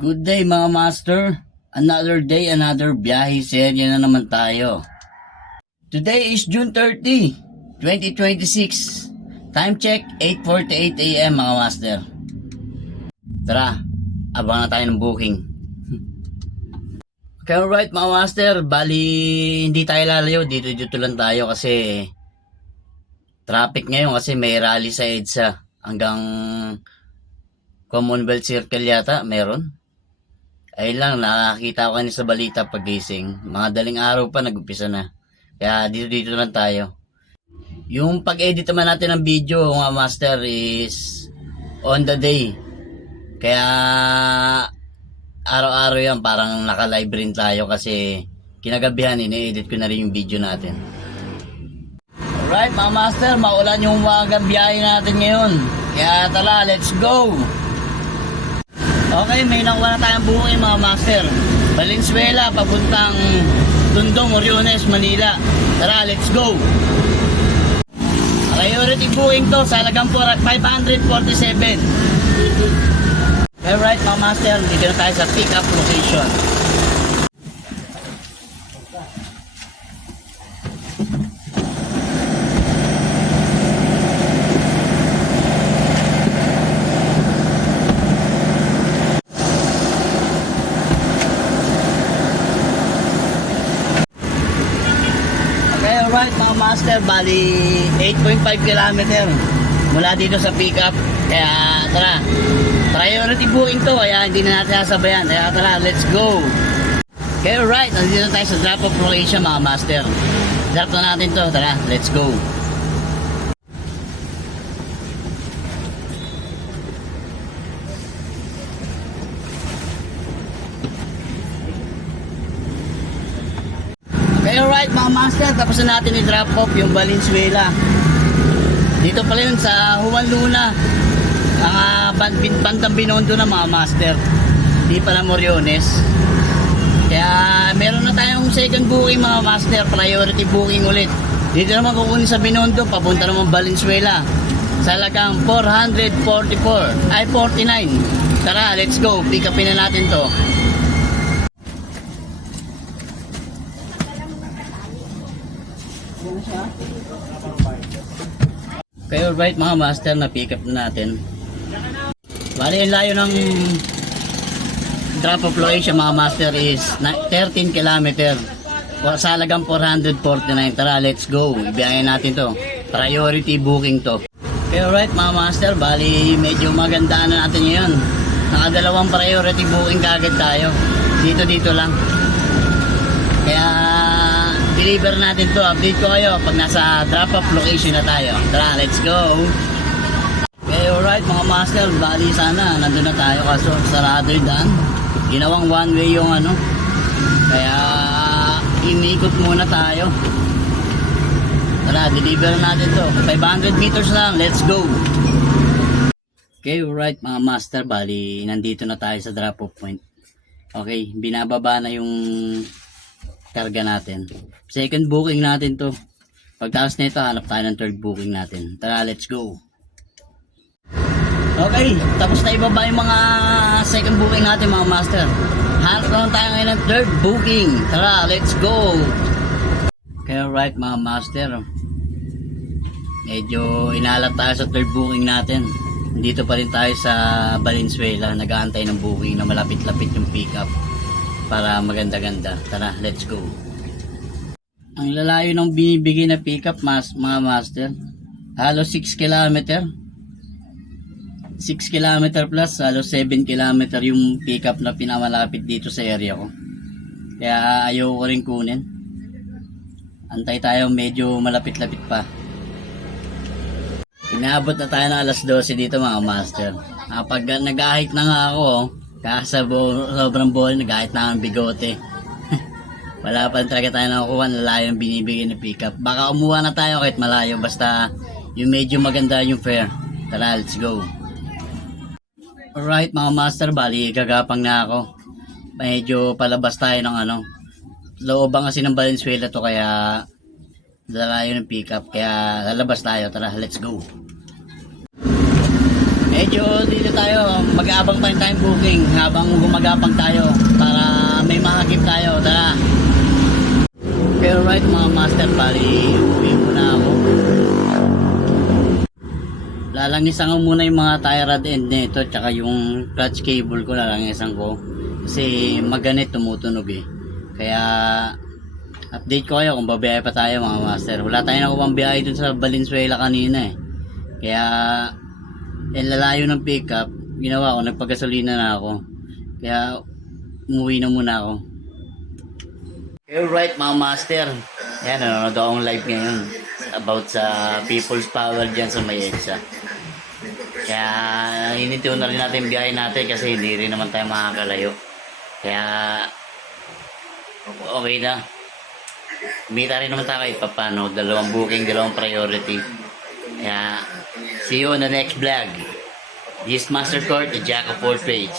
Good day mga master. Another day, another biyahe serye na naman tayo. Today is June 30, 2026. Time check, 8:48 AM mga master. Tara, abangan na tayo ng booking. Okay, alright mga master. Bali, hindi tayo lalayo. Dito lang tayo kasi traffic ngayon kasi may rally sa EDSA. Hanggang Commonwealth Circle yata, meron. Ayun lang, nakakita ko kanina sa balita pagising. Mga daling araw pa, nag-upisa na. Kaya dito lang tayo. Yung pag-edit naman natin ng video, mga master, is on the day. Kaya araw-araw yan, parang naka-live rin tayo kasi kinagabihan, ine-edit ko na rin yung video natin. Alright, mga master, maulan yung umagang biyahe natin ngayon. Kaya tala, let's go! Okay, may nakuha na tayong booking mga master. Valenzuela, papuntang Tondo, Moriones, Manila. Tara, let's go! Priority booking to sa halagang 547. Alright mga master, dito na tayo sa pick up location. Alright mga master, bali 8.5 km mula dito sa pick up. Kaya tara, priority booking to, kaya hindi na natin sasabayan. Kaya tara, let's go. Okay, alright, nandito tayo sa drop off location mga master. Drop na natin to, tara, let's go. Okay, alright mga master, tapos na natin i-drop off yung Valenzuela. Dito pala yun sa Juan Luna, Bandang Binondo na mga master. Di pala Moriones. Kaya meron na tayong second booking mga master, priority booking ulit. Dito naman kukunin sa Binondo, papunta naman Valenzuela. Sa halagang 449. Tara, let's go, pick upin na natin to. Okay, alright mga master, na pick up na natin. Bali, yung layo ng drop off location mga master is 13 km. Sa halagang 449. Tara, let's go. Ibiyahin natin to. Priority booking to. Okay, alright mga master, bali medyo magandaan na natin ngayon. Nakadalawang priority booking kagad tayo. Dito lang. Kaya deliver natin to. Update ko kayo pag nasa drop off location na tayo. Tara, let's go. Okay, alright mga master, bali sana nandun na tayo kaso sarado yung daan. Ginawang one way yung ano. Kaya inikot muna tayo. Tara, deliver natin to. 500 meters lang, let's go. Okay, alright mga master, bali nandito na tayo sa drop off point. Okay, binababa na yung karga natin. Second booking natin to. Pagtaas nito, hanap tayo ng third booking natin. Tara, let's go. Okay, tapos na ibaba yung mga second booking natin mga master. Hanap naman tayo ngayon ng third booking. Tara, let's go. Okay, alright mga master. Medyo inalat tayo sa third booking natin. Dito pa rin tayo sa Valenzuela. Nag-aantay ng booking na malapit-lapit yung pick up para maganda-ganda. Tara, let's go. Ang lalayo ng binibigay na pick up mga master, halos 6 km. 6 km plus, halos 7 km yung pick up na pinamalapit dito sa area ko. Kaya ayaw ko rin kunin. Antay tayo medyo malapit-lapit pa. Inaabot na tayo ng alas 12 dito mga master. Pag nag-ahit na nga ako, kasi sobrang bol, nag-ahit na ang bigote. Wala pa talaga tayo nakukuha na layo yung binibigay na pick up. Baka umuha na tayo kahit malayo, basta yung medyo maganda yung fare. Tara, let's go. Alright mga master, bali gagapang na ako. Medyo palabas tayo ng ano. Looban kasi ng Valenzuela to, kaya lalayo ng pick up. Kaya lalabas tayo, tara let's go. medyo dito tayo, mag-aabang pa rin tayong booking habang gumagapang tayo para may makakip tayo. Tara! Pero right mga master, pari uwi muna ako. Lalangisan ko muna yung mga tie rod end nito tsaka yung clutch cable ko lalangisan ko. Kasi maganit tumutunog eh. Kaya update ko kayo kung babiyahe pa tayo mga master. Wala tayong nakuha biyahe dun sa Valenzuela kanina eh. Kaya lalayo ng pickup, ginawa ko, nagpagasolina na ako. Kaya umuwi na muna ako. Alright mga master. Yan, nanonood akong live ngayon about sa People's Power dyan sa may EDSA. Kaya hinintun na rin natin biyahe natin kasi hindi rin naman tayo makakalayo. Kaya okay na. Kumita rin naman tayo kahit papano. Dalawang booking, dalawang priority. Kaya see you on the next vlog. This is Master Court, the Jack of all trades.